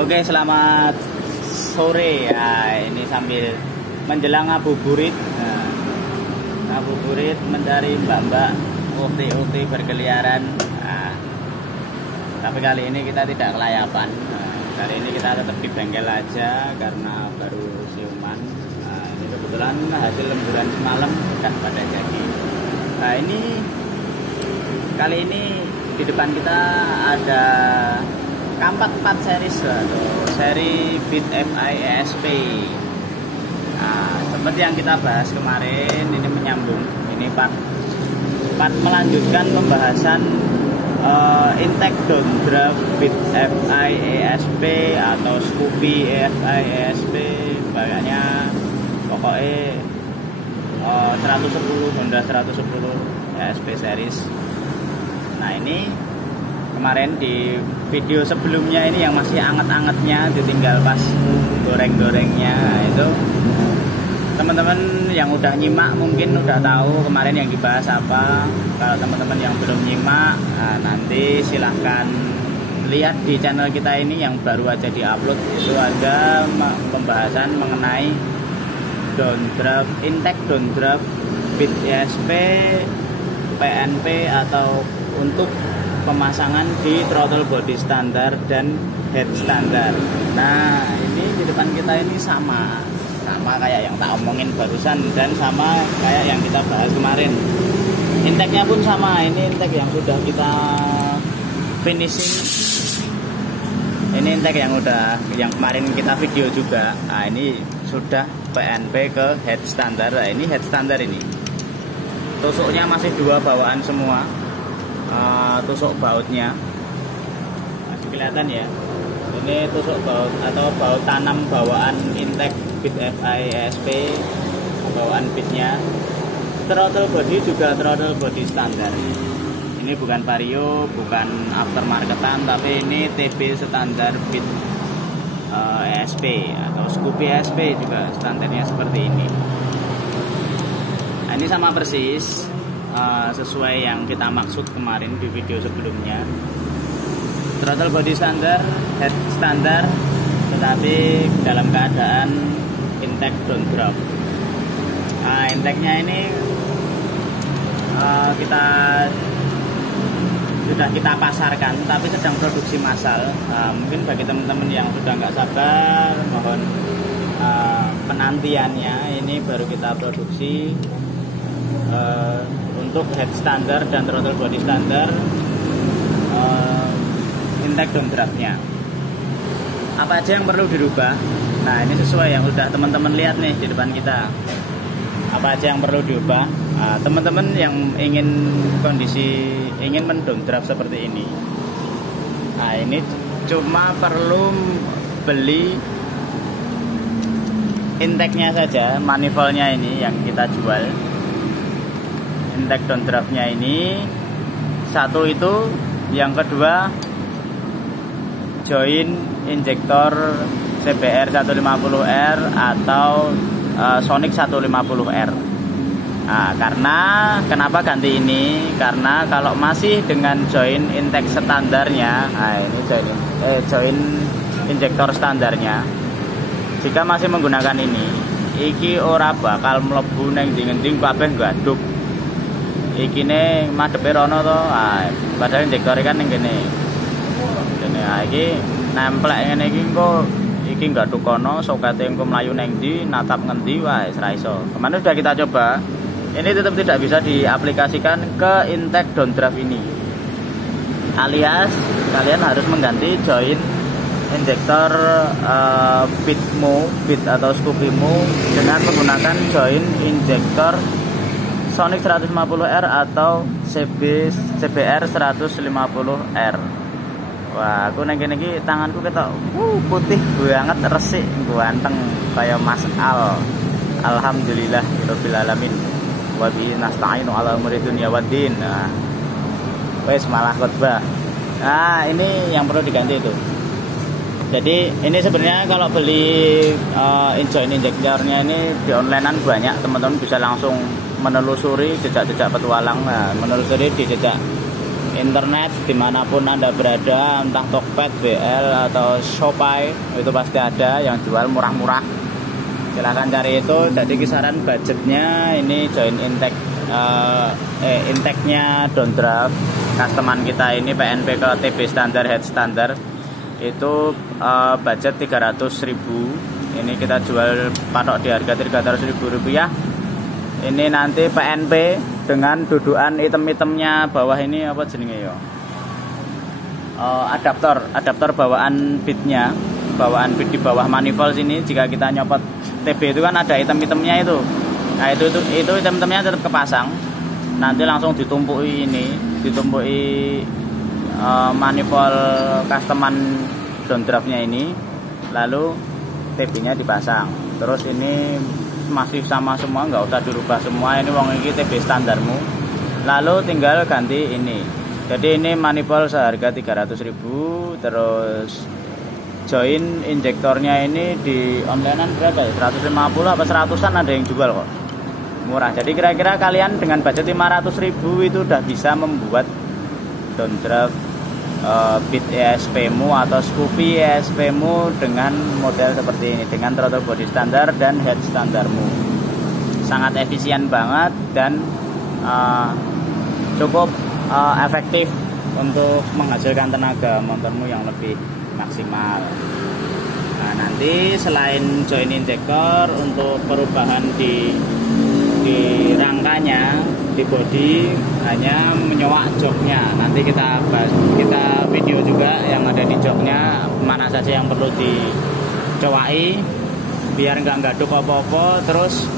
Oke, selamat sore ya. Ini sambil menjelang ngabuburit. Nah, ngabuburit mencari mbak-mbak OT berkeliaran. Nah, tapi kali ini kita tidak kelayapan. Nah, kali ini kita tetap di bengkel aja karena baru siuman. Nah, ini kebetulan hasil lemburan semalam sudah pada jadi. Nah, ini kali ini di depan kita ada Kampak 4 series atau seri Beat FI ESP. Nah, seperti yang kita bahas kemarin, ini menyambung. Ini part melanjutkan pembahasan intake downdraft Beat FI ESP atau Scoopy FI ESP. Pokoknya 110 Honda 110 ESP series. Nah, ini kemarin di video sebelumnya ini yang masih anget-angetnya, ditinggal pas goreng-gorengnya. Itu teman-teman yang udah nyimak mungkin udah tahu kemarin yang dibahas apa. Kalau teman-teman yang belum nyimak, nanti silahkan lihat di channel kita ini yang baru aja diupload. Itu ada pembahasan mengenai downdraft, intake downdraft Beat ESP PNP atau untuk pemasangan di throttle body standar dan head standar. Nah, ini di depan kita ini sama kayak yang tak omongin barusan dan sama kayak yang kita bahas kemarin. Intake-nya pun sama. Ini intake yang sudah kita finishing. Ini intake yang kemarin kita video juga. Nah, ini sudah PNP ke head standar. Nah, ini head standar ini. Tusuknya masih 2 bawaan semua. Tusuk bautnya masih kelihatan ya. Ini tusuk baut atau baut tanam bawaan intake Beat FI ESP, bawaan beatnya. Throttle body juga throttle body standar. Ini bukan vario, bukan aftermarketan, tapi ini TB standar Beat ESP atau Scoopy ESP juga standarnya seperti ini. Nah, ini sama persis sesuai yang kita maksud kemarin di video sebelumnya. Throttle body standar, head standar, tetapi dalam keadaan intake downdraft. Nah, intake-nya ini sudah kita pasarkan, tapi sedang produksi massal. Mungkin bagi teman-teman yang sudah nggak sabar, mohon penantiannya. Ini baru kita produksi untuk head standar dan throttle body standar intake downdraftnya. Apa aja yang perlu dirubah? Nah, ini sesuai yang sudah teman-teman lihat nih di depan kita. Apa aja yang perlu diubah? Teman-teman yang ingin mendowndraft seperti ini. Nah, ini cuma perlu beli intake-nya saja, manifoldnya ini yang kita jual. Intake downdraftnya ini satu itu, yang kedua join injektor CBR 150R atau Sonic 150R. Nah, kenapa ganti ini? Karena kalau masih dengan join intake standarnya, nah ini join injektor standarnya, jika masih menggunakan ini, iki ora bakal mlebu neng ding-ding kabeh gaduk. Iki ne madepe rono to, padahal injektore kan ning kene. Nah, iki nemplek ngene iki engko iki enggak tukono, sokate engko mlayu neng ndi, natap ngendi wae ora iso. Kemarin sudah kita coba. Ini tetap tidak bisa diaplikasikan ke intake downdraft ini. Alias kalian harus mengganti join injektor Beat atau Scoopy-mu dengan menggunakan join injektor Sonic 150R atau CBR 150R. Wah, aku neng kene iki tanganku ketok putih banget, resik, ganteng kayak Mas Al. Alhamdulillah rabbil alamin. Wa bi nasta'inu ala umuri dunya waddin. Nah, wes malah khotbah. Nah, ini yang perlu diganti itu. Jadi ini sebenarnya kalau beli join injektornya ini di onlinean banyak, teman-teman bisa langsung menelusuri jejak-jejak petualang. Nah, menelusuri di jejak internet dimanapun Anda berada, entah Tokped, BL atau Shopee, itu pasti ada yang jual murah-murah. Silahkan cari itu. Jadi kisaran budgetnya ini join intake-nya downdraft customan kita ini PNP ke TB standar head standar itu budget 300.000. Ini kita jual patok di harga 300.000 rupiah. Ini nanti PNP dengan dudukan item-itemnya bawah ini apa jenenge ya? Adaptor bawaan bitnya, bawaan bit di bawah manifold sini. Jika kita nyopot TB itu kan ada item-itemnya itu. Nah itu item-itemnya tetap kepasang. Nanti langsung ditumpuki manifold customan downdraftnya ini, lalu TB-nya dipasang. Terus ini masih sama semua, nggak usah dirubah semua. Ini wong iki TB standarmu, lalu tinggal ganti ini. Jadi ini manifold seharga 300.000. terus join injektornya ini di onlinean berapa ya? 150 apa 100-an ada yang jual kok, murah. Jadi kira-kira kalian dengan budget 500.000 itu udah bisa membuat downdraft bit ESP-mu atau Scoopy ESP-mu dengan model seperti ini, dengan throttle body standar dan head standarmu. Sangat efisien banget dan cukup efektif untuk menghasilkan tenaga motormu yang lebih maksimal. Nah, nanti selain join injektor, untuk perubahan di rangkanya, di bodi, hanya menyowak joknya. Nanti kita video juga yang ada di joknya, mana saja yang perlu dicowai biar nggak gaduk apa-apa. Terus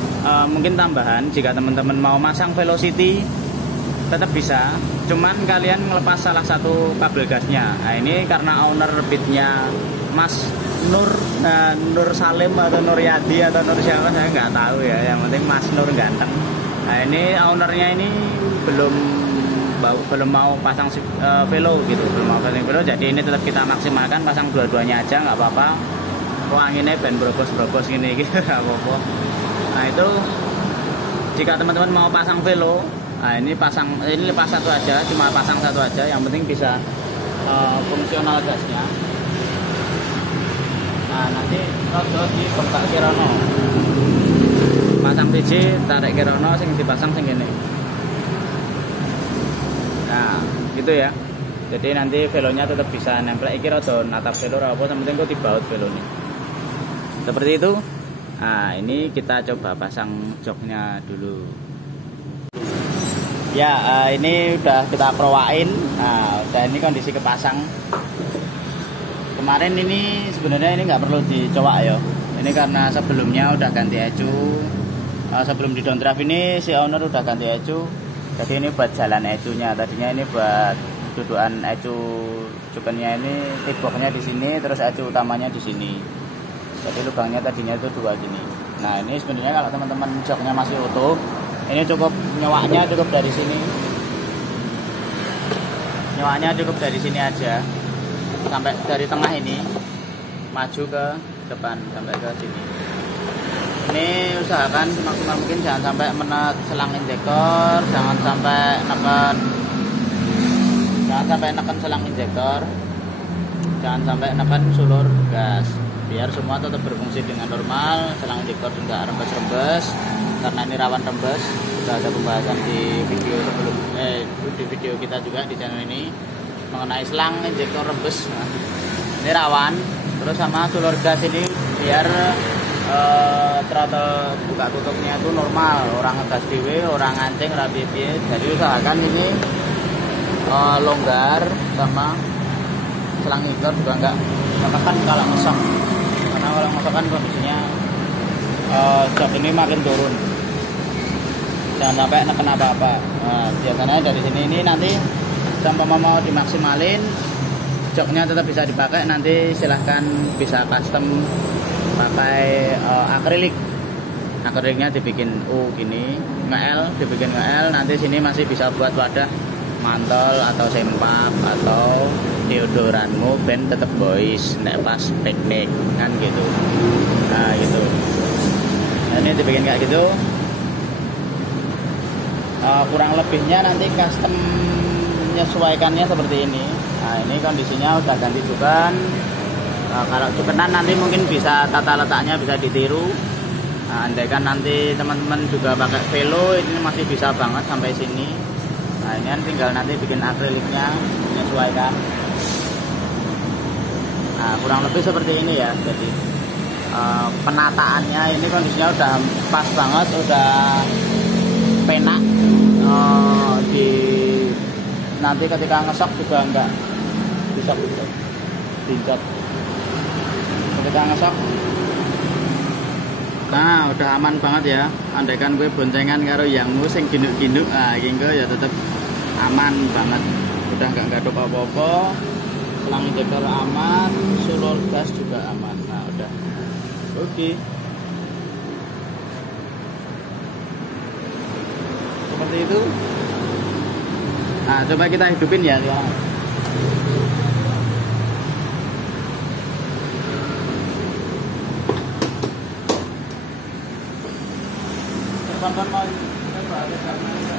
mungkin tambahan, jika teman-teman mau masang velocity tetap bisa, cuman kalian ngelepas salah satu kabel gasnya. Nah ini karena owner bitnya Mas Nur Salim atau Nur Yadi atau Nur siapa saya nggak tahu ya, yang penting Mas Nur ganteng. Nah ini ownernya ini belum mau pasang velo gitu, belum mau pasang velo. Jadi ini tetap kita maksimalkan, pasang dua-duanya aja nggak apa-apa. Kok anginnya ben brobos gini gitu nggak apa-apa. Nah itu jika teman-teman mau pasang velo, nah ini lepas satu aja, cuma pasang satu aja, yang penting bisa fungsional gasnya. Nah nanti rodo di bengkak kirono, pasang biji tarik kirono, sing dipasang sing gini. Nah gitu ya. Jadi nanti velonya tetap bisa nempel. Iki rodo natap velo apa, yang penting kok dibaut velonya seperti itu. Nah ini kita coba pasang joknya dulu. Ya ini udah kita prowain. Nah udah, ini kondisi kepasang. Kemarin ini sebenarnya ini nggak perlu dicowak ya. Ini karena sebelumnya udah ganti ecu. Sebelum di downdraft ini si owner udah ganti ecu. Jadi ini buat jalan ecunya. Tadinya ini buat dudukan ecu cukennya, ini tiboknya di sini, terus ecu utamanya di sini. Jadi lubangnya tadinya itu dua gini. Nah ini sebenarnya kalau teman-teman joknya masih utuh, ini cukup nyewaknya cukup dari sini. Nyewaknya cukup dari sini aja, sampai dari tengah ini maju ke depan sampai ke sini. Ini usahakan semaksimal mungkin jangan sampai menet selang injektor, jangan sampai neken selang injektor, jangan sampai neken sulur gas, biar semua tetap berfungsi dengan normal. Selang injektor juga rembes-rembes, karena ini rawan rembes. Sudah ada pembahasan di video kita juga di channel ini mengenai selang injektor rembes. Nah, ini rawan. Terus sama sulur gas ini biar throttle buka tutupnya itu normal, orang ngegas dewe, orang ngancing rapi. Jadi usahakan ini longgar, sama selang injektor juga enggak menekan kalau ngosok, karena kalau ngosok kan kondisinya jok ini makin turun. Jangan sampai neken apa-apa. Nah, biasanya dari sini ini nanti sampai mau dimaksimalin, joknya tetap bisa dipakai. Nanti silahkan bisa custom pakai akriliknya dibikin gini, dibikin nge-L. Nanti sini masih bisa buat wadah mantol atau sempap atau deodoranmu ben tetep boys nek pas piknik kan gitu. Nah gitu. Nah, ini dibikin kayak gitu. Kurang lebihnya nanti custom menyesuaikannya seperti ini. Nah, ini kondisinya udah ganti cukan. Kalau cukenan nanti mungkin bisa tata letaknya bisa ditiru. Nah, andaikan nanti teman-teman juga pakai velo, ini masih bisa banget sampai sini. Nah, ini kan tinggal nanti bikin akriliknya, menyesuaikan. Nah, kurang lebih seperti ini ya. Jadi penataannya ini kondisinya udah pas banget, udah penak. Nanti ketika ngesok juga enggak bisa dincot ketika ngesok. Nah, udah aman banget ya. Andaikan gue boncengan karo yang sing ginuk-ginuk, nah iki ya tetep aman banget. Udah enggak gadok apa-apa. Selang injektor aman, sulur gas juga aman. Nah, udah. Oke. Seperti itu. Nah, coba kita hidupin ya sekarang. Teman-teman mau coba ada kamera.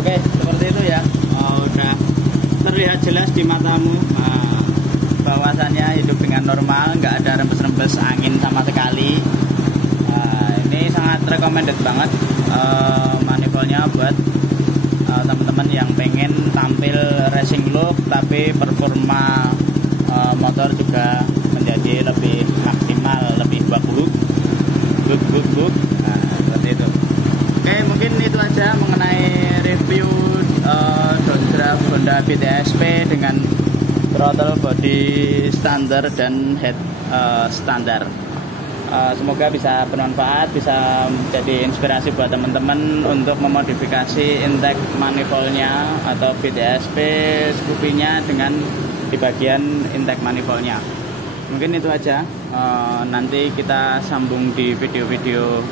Oke, seperti itu ya. Udah terlihat jelas di matamu bahwasannya hidup dengan normal, nggak ada rembes-rembes angin sama sekali. Ini sangat recommended banget manifoldnya buat teman-teman yang pengen tampil racing look tapi performa motor juga menjadi lebih maksimal, lebih bagus. Nah, seperti itu. Oke, mungkin itu aja mengenai review downdraft Honda Beat ESP dengan throttle body standar dan head standar. Semoga bisa bermanfaat, bisa menjadi inspirasi buat teman-teman untuk memodifikasi intake manifoldnya atau Beat ESP Scoopy-nya dengan di bagian intake manifoldnya. Mungkin itu aja. Nanti kita sambung di video-video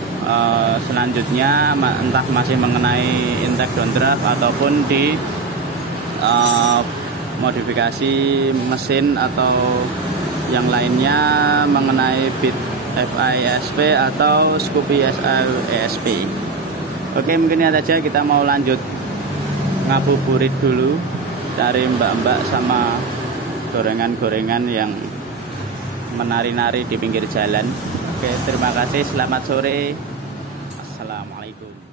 selanjutnya, entah masih mengenai intake downdraft ataupun di modifikasi mesin atau yang lainnya mengenai Beat FI ESP atau Scoopy SI ESP. Oke, mungkin itu aja. Kita mau lanjut ngabuburit dulu, cari mbak-mbak sama gorengan-gorengan yang menari-nari di pinggir jalan. Oke, terima kasih. Selamat sore. Assalamualaikum.